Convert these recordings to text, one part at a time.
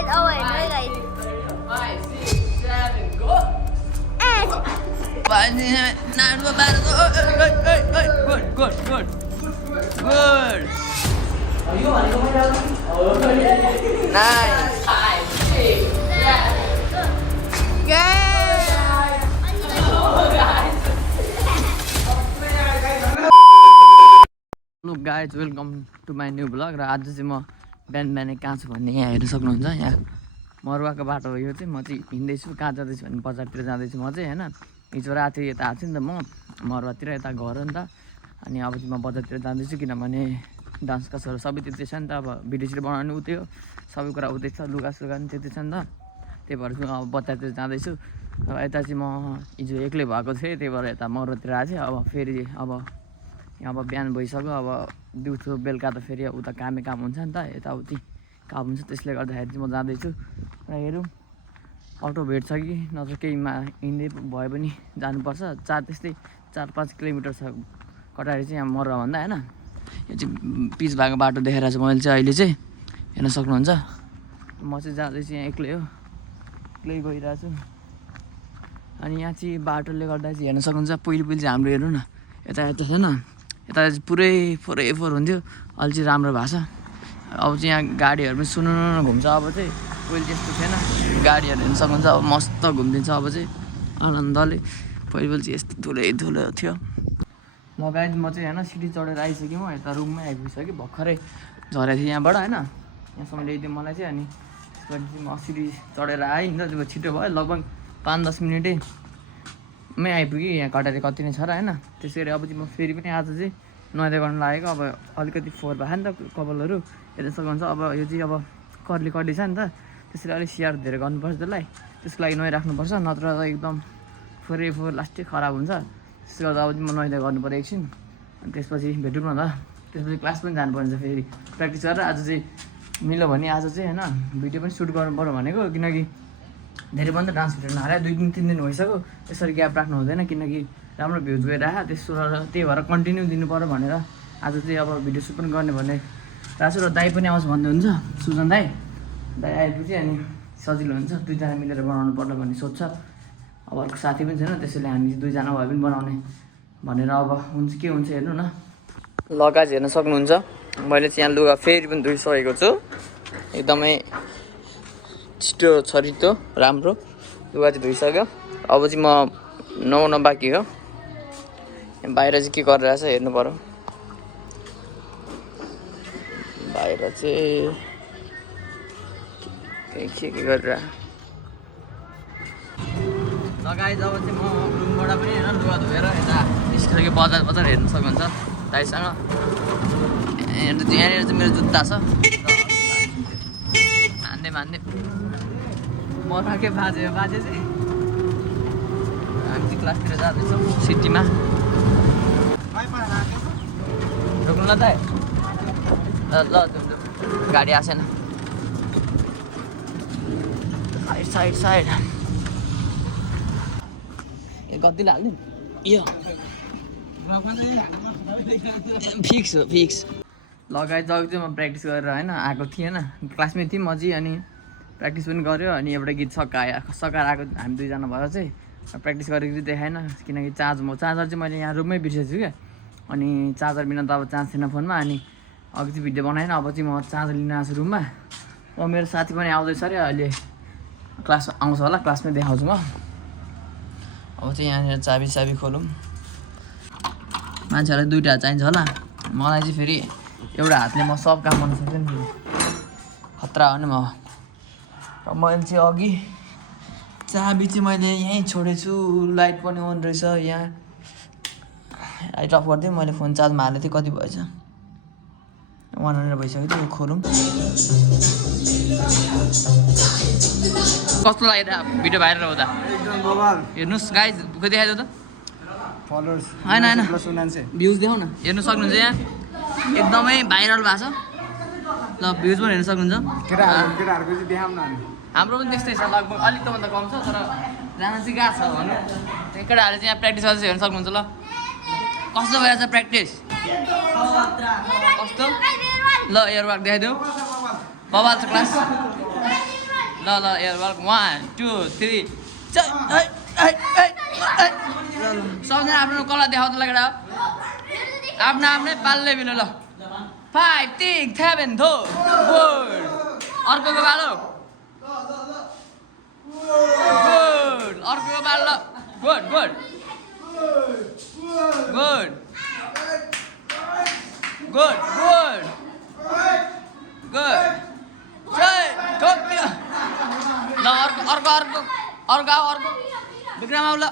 guys, oh wait, no guys. 5, 6, 7, go! And Good. Nice. 5, 6, 7. Hello guys, welcome to my new vlog. र आज चाहिँ म बिहान कहाँ छु भन्ने यहाँ हेर्न सक्नुहुन्छ। यहाँ मरुवाको बाटो हो यो चाहिँ। म चाहिँ हिँड्दैछु कहाँ जाँदैछु भने बजारतिर जाँदैछु म चाहिँ होइन। हिजो राति यता आएको छु नि त म मरुवातिर यता घर हो नि त। अनि अब चाहिँ म बजारतिर जाँदैछु किनभने डान्स क्लासहरू सबै त्यति छ नि त। अब भिडियो बनाउनु उतै हो, सबै कुरा उतै छ, लुगासुगा पनि त्यति छ नि त। त्यही भएर चाहिँ अब बजारतिर जाँदैछु। र यता चाहिँ म हिजो एक्लै भएको थिएँ, त्यही भएर यता मरुवातिर आएको थिएँ। अब फेरि अब बिहान भइसक्यो। अब दिउँसो बेलुका त फेरि उता काम हुन्छ नि त, यताउति काम हुन्छ। त्यसले गर्दाखेरि चाहिँ म जाँदैछु। र हेरौँ अटो भेट्छ कि नत्र केहीमा हिँड्दै भए पनि जानुपर्छ। त्यस्तै 4-5 किलोमिटर छ कटारी चाहिँ यहाँ मरुवाभन्दा होइन। यो चाहिँ पिच भएको बाटो देखेर चाहिँ मैले चाहिँ अहिले चाहिँ हेर्न सक्नुहुन्छ। म चाहिँ जाँदैछु, यहाँ एक्लै हो, एक्लै गइरहेको छु। अनि यहाँ चाहिँ बाटोले गर्दा चाहिँ हेर्न सक्नुहुन्छ। पहिले चाहिँ हाम्रो हेर्नु न, यता छैन, यता चाहिँ पुरै फोर हुन्थ्यो, अहिले चाहिँ राम्रो भएको छ। अब चाहिँ यहाँ गाडीहरू पनि सुन्नु घुम्छ। अब चाहिँ पहिले त्यस्तो थिएन, गाडीहरू हेर्न सक्नुहुन्छ। अब मस्त घुमिदिन्छ अब चाहिँ आनन्दले। पहिले चाहिँ यस्तो धुलो थियो। लगायत म चाहिँ होइन सिटी चढेर आइसकेँ। म यता रुममै आइपुगिसकेँ, भर्खरै झरेको थिएँ यहाँबाट होइन। यहाँसम्म ल्याइदियो मलाई चाहिँ। अनि त्यसपछि म सिटी चढेर आएँ नि त, छिटो भयो, लगभग 5-10 मिनटैमै आइपुगेँ। यहाँ कटारी कति नै छ र होइन। त्यसै गरी अब चाहिँ म फेरि पनि आज चाहिँ नुहाइधुवाइ गर्न लागेको। अब अलिकति फोहोर भयो नि त कपालहरू हेर्न सक्नुहुन्छ। अब यो चाहिँ अब कर्ली छ नि त, त्यसैले अलिक स्याहार धेरै गर्नुपर्छ त्यसलाई। त्यसको लागि नुहाइराख्नुपर्छ, नत्र त एकदम फोहोर लास्टै खराब हुन्छ। त्यसले गर्दा अब चाहिँ म नुहाइधुवाइ गर्नु पऱ्यो एकछिन। अनि त्यसपछि भेटौँ न त। त्यसपछि क्लास पनि जानुपर्छ फेरि प्र्याक्टिस गरेर। आज चाहिँ मिल्यो भने आज चाहिँ होइन भिडियो पनि सुट गर्नु पऱ्यो भनेको, किनकि धेरै पनि त डान्स भिडियो नहाले 2 दिन 3 दिन भइसक्यो। यसरी ग्याप राख्नु हुँदैन, किनकि राम्रो भ्युज गइरहेको त्यसो। त्यही भएर कन्टिन्यू दिनु पऱ्यो भनेर आज चाहिँ अब भिडियो सुट पनि गर्ने भन्ने राख्छु। र दाइ पनि आउँछ भन्दै हुन्छ, सुजन दाइ आएपछि अनि सजिलो हुन्छ, 2जना मिलेर बनाउनु पर्ला भन्ने सोध्छ। अब अर्को साथी पनि छैन, त्यसैले हामी 2जना भए पनि बनाउने भनेर। अब हुन्छ के हुन्छ हेर्नु न। लगाज हेर्न सक्नुहुन्छ। मैले चाहिँ यहाँ लुगा फेरि पनि धोइसकेको छु, एकदमै छिटो छरितो राम्रो लुगा चाहिँ धोइसक्यो। अब चाहिँ म नुहाउन बाँकी हो। बाहिर चाहिँ के गरिरहेछ हेर्नु पऱ्यो। बाहिर चाहिँ के गरिरह लगायत। अब चाहिँ म रुमबाट पनि होइन लुगा धोएर यता निस्किसकेँ। बजार हेर्न सक्नुहुन्छ दाइसँग। यहाँनिर चाहिँ मेरो जुत्ता छ, मान्दै मराकै बाजे चाहिँ हामी चाहिँ क्लासतिर जाँदैछौँ सिटीमा। रोक्नु ल दाइ, ल गाडी आएन। साइड ए कति हाल्नु यो फिक्स लगायत। जब चाहिँ म प्र्याक्टिस गरेर होइन आएको थिएँ होइन, क्लासमै थिएँ म चाहिँ। अनि प्र्याक्टिस पनि गऱ्यो। अनि एउटा गीत सकाएर आएको हामी 2जना भएर चाहिँ प्र्याक्टिस गरेको चाहिँ देखाएन, किनकि चार्जर चाहिँ मैले यहाँ रुममै बिर्सेछु क्या। अनि चार्जर बिना त अब चार्ज छैन फोनमा। अनि अघि चाहिँ भिडियो बनाएन, अब चाहिँ म चार्जर लिन आएको छु रुममा। अब मेरो साथी पनि आउँदैछ अरे, अहिले क्लास आउँछ होला, क्लासमै देखाउँछु म। अब चाहिँ यहाँनिर चाबी खोलौँ। मान्छेहरूलाई 2टा चाहिन्छ होला, मलाई चाहिँ फेरि एउटा हातले म सब काम गर्न सक्छु नि, खतरा हो नि म। र मैले चाहिँ अघि चाबी चाहिँ मैले यहीँ छोडेछु। लाइट पनि अन रहेछ यहाँ, लाइट अफ गरिदिएँ। मैले फोन चार्जमा हालेको थिएँ, कति भएछ 100 भइसक्यो त्यो। खोलौँ कस्तो लाग्यो भिडियो भाइरल हुँदा। हेर्नुहोस् गाइज, बुक देखाइदियो त फलोअर्स होइन भ्युज देखाउ न। हेर्नु सक्नुहुन्छ यहाँ एकदमै भाइरल भएको छ। ल भ्युज पनि हेर्न सक्नुहुन्छ। केटाहरूको चाहिँ देखाउँ न। हाम्रो पनि त्यस्तै छ, लगभग अलिक त्योभन्दा कम छ। तर जान चाहिँ गएको छ भन्नु। केटाहरूले चाहिँ यहाँ प्र्याक्टिस गर्दै हेर्न सक्नुहुन्छ। ल कस्तो भइरहेछ प्र्याक्टिस, कस्तो ल एयरवर्क देखाइदेऊ। बबाल छ क्लास। ल ल ए वेलकम 1 2 3 सबजना आफ्नो कला देखाउँदा लगेर आफ्नो आफ्नै पाल्ले बिलो ल 5 6 7 2 गुड अर्कोको बालो गुड अर्कोको बालो good good good good good good जय ठोक्यो ल अर्को अर्को अर्को अर्को आऊ अर्को विक्रम आऊ ल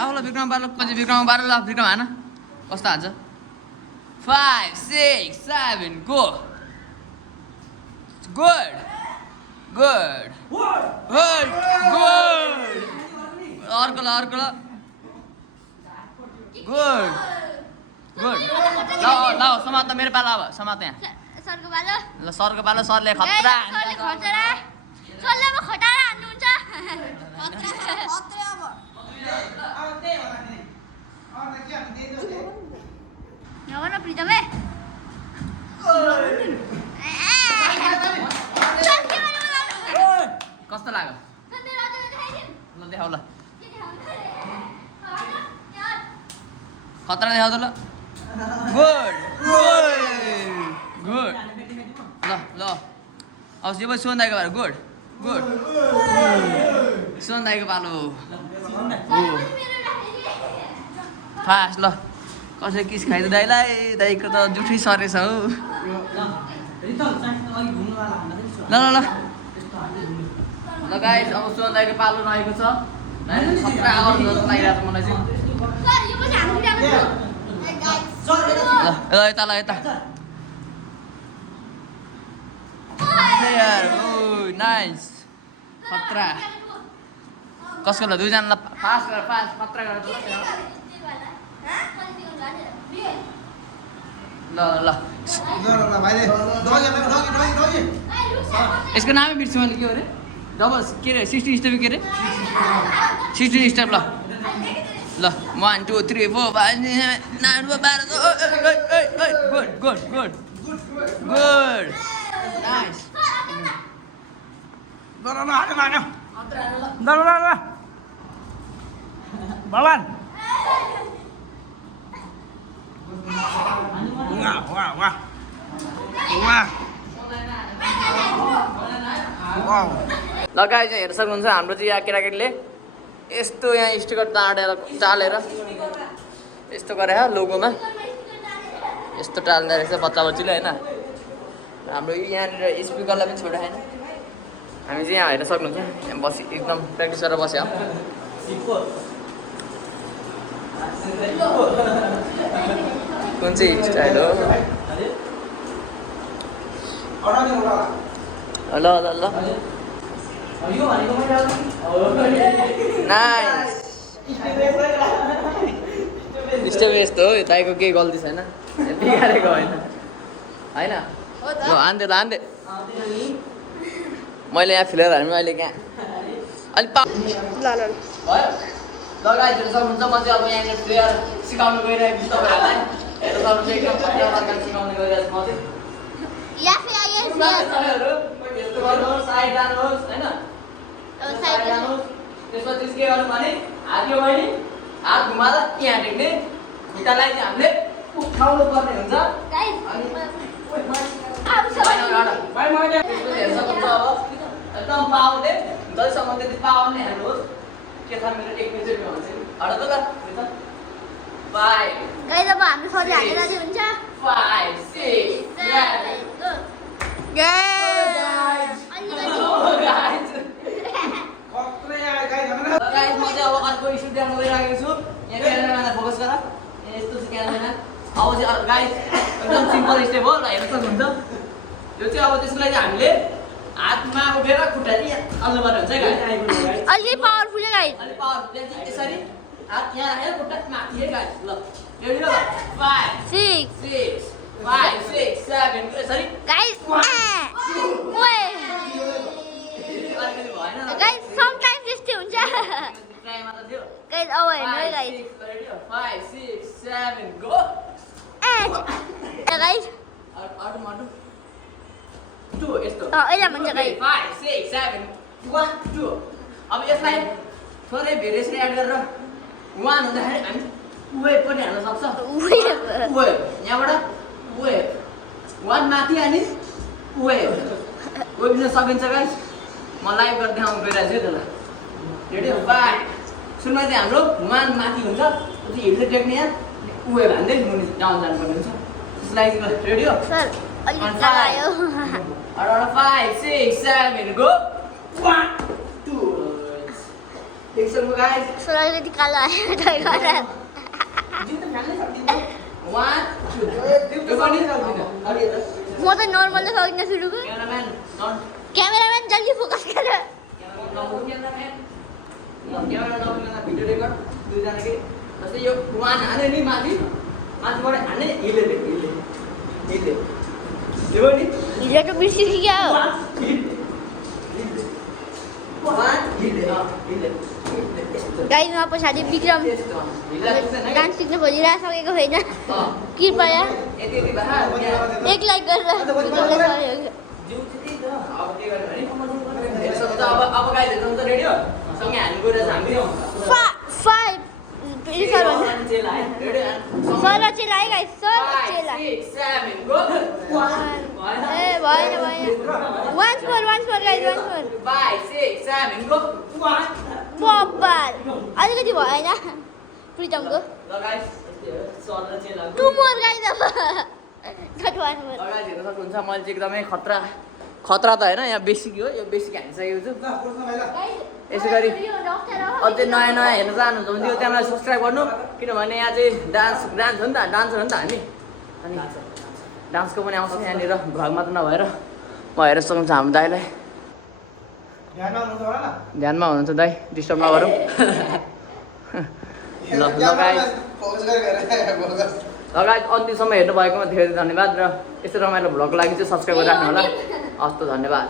आऊ ल विक्रम बालो पछि विक्रम बालो ल विक्रम हान कस्तो हान्छ 5 6 7 go good good good good अर्को ल अर्को ल गुड गुड ल ल समात मेरो पाला अब समात यहाँ सरको बालो ल सरको पालो सरले खतरा सरले खतरा सरले अब खटारा हान्नुहुन्छ खतरा अब नभन प्रितमे कस्तो लाग्यो ल देखाउ ल खतरा देखाउ त ल गुड गुड गुड ल ल अब यो पनि सुन दाइको पालो गुड गुड सुन दाइको पालो फास्ट ल कसै किस खाइदियो दाइलाई दाइको त जुठै सरेछ हौ ल ल ल ल गाइस अब सुन दाइको पालो रहेको छ खतरा आवाज लागिरहेको छ मलाई चाहिँ सर यो पनि हाम्रो ल यता ल यता नाइस खतरा कसको ल दुईजनालाई फास्ट गर फास्ट खतरा गर ल ल यसको नामै बिर्छु मैले के हो अरे डबल के अरे 16 स्टेप के अरे 16 स्टेप ल ल 1 2 3 4 5 9 good good good good nice भगवान लगाइ चाहिँ हेर्न सक्नुहुन्छ हाम्रो चाहिँ यहाँ केटाकेटीले यस्तो यहाँ स्टिकर टालेर यस्तो गरे लोगोमा यस्तो टाल्दो रहेछ बच्चा बच्चीले होइन हाम्रो यहाँनिर स्पिकरलाई पनि छोडाएन हामी चाहिँ यहाँ हेर्न सक्नुहुन्छ यहाँ बसी एकदम प्र्याक्टिस गरेर बस्यो कुन चाहिँ स्टाइल हो ल ल ल नाइस स्टेप यस्तो हो दाइको केही गल्ती छैन बिगारेको होइन होइन ल हान्दे ल हान्दे मैले यहाँ फिलर हाल्नु अहिले यहाँ अलिक भयो लगाइदिनु सक्नुहुन्छ म चाहिँ अब यहाँनिर प्लेयर सिकाउनु गइरहेको छु तपाईँहरूलाई हेर्नु सक्नुहुन्छ एकदम सिकाउनु गइरहेको छु म चाहिँ तपाईँहरू यस्तो गर्नुहोस् साइड जानुहोस् होइन साइड जानुहोस् त्यसपछि के गर्नु भने हात यो भने हात घुमाएर यहाँ टेक्ने खुट्टालाई चाहिँ हामीले उठाउनु पर्ने हुन्छ एकदम पावरले जतिसम्म त्यति पावरले हाल्नुहोस् के छ मेरो एक मिनट भन्छ हट त ल 5 गाइस अब हामी सरी हालेर चाहिँ हुन्छ 5 6 7 गाइस गाइस म चाहिँ अब अर्को इस्यु देखाउन गइरहेको छु यहाँ क्यामेरामा फोकस गर यस्तो छ क्यामेरा अब चाहिँ गाइस एकदम सिम्पल स्टेप हो ल हेर्न सक्नुहुन्छ यो चाहिँ अब त्यसको लागि हामीले हातमा उठेर खुट्टा चाहिँ अल्लोबाट हुन्छ गाइस अलि पावरफुल गाइस अलि पावरफुल चाहिँ यसरी हात यहाँ राखेर खुट्टा माथि है गाइस ल रेडी हो 5 6 5 6 7 यसरी गाइस ओए गाइस समटाइम्स यस्तै हुन्छ ट्राई मात्र थियो गाइस अब हेर्नु है गाइस 5 6 7 गो गाइस अटु 2 यस्तो यसलाई भन्छ गाइस 5 6 7 1 2 अब यसलाई थोरै भेरिएसन एड गरेर 1 हुँदाखेरि हामी वेभ पनि हाल्न सक्छ वेभ वेभ यहाँबाट वेभ 1 माथि अनि वेभ दिन सकिन्छ गाइस म लाइभ गरेर देखाउनु गइरहेको छु त्यसलाई रेडी 5 सुरुमा चाहिँ हाम्रो 1 माथि हुन्छ पछि हिँड्दै टेक्ने यहाँ वेभ हान्दै मुनि डाउन जानुपर्ने हुन्छ त्यसलाई रेडी हो सर अलि लगायो अराउन्ड 5 6 7 गो 1 2 एकछिन गाइस सर अलिकति कालो आयो ट्राई गरेर जिउ त फ्याल्नै सक्दिन 1 2 यो पनि सक्दिन अलि यता म त नर्मल त सक्दिनँ सुरुको क्यामेराम्यान नट क्यामेराम्यान जल्दी फोकस गर भिडियो रेकर्ड दुईजना के जस्तै यो 1 हाने नि माथिबाट हाने हिले यो नि हिजो त बिर्सिसक्यो क्या हो 1 हिले गाइजमा पछाडि विक्रम डान्स सिक्न खोजिरहेको छैन कृपया यति भए एक लाइक गरेर विक्रमलाई सहयोग जिउ चाहिँ त्यही त अब के गर्ने भने यसो त अब गाइजहरु त रेडी हो सँगै हामी गएर हामी फाइभ फेरि सर भन्छ चेला है रेडी सर चेला है गाइस सर चेला 6 7 गो ए भएन once more guys once more 5 6 7 go 1 बब्बाल अलिकति भएन प्रितमको ल गाइस सर र चेला टु मोर गाइस अब नट वान मोर गाइस हेर्न सक्नुहुन्छ मैले चाहिँ एकदमै खतरा त हैन यहाँ बेसिक हो यो बेसिक हानिसकेको छु यसै गरी अझै नयाँ हेर्न चाहनुहुन्छ भने त्यो च्यानललाई सब्स्क्राइब गर्नु किनभने यहाँ चाहिँ डान्स हो नि त डान्सर हो नि त हामी अनि डान्सको पनि आउँछ यहाँनिर भ्लग मात्र नभएर म हेर्न सक्नुहुन्छ हाम्रो दाइलाई ध्यानमा हुनुहुन्छ दाइ डिस्टर्ब नगरौँ ल गाइस अन्तिमसम्म हेर्नु भएकोमा धेरै धन्यवाद र यस्तो रमाइलो भ्लगको लागि चाहिँ सब्स्क्राइब गरिराख्नु होला हस् त धन्यवाद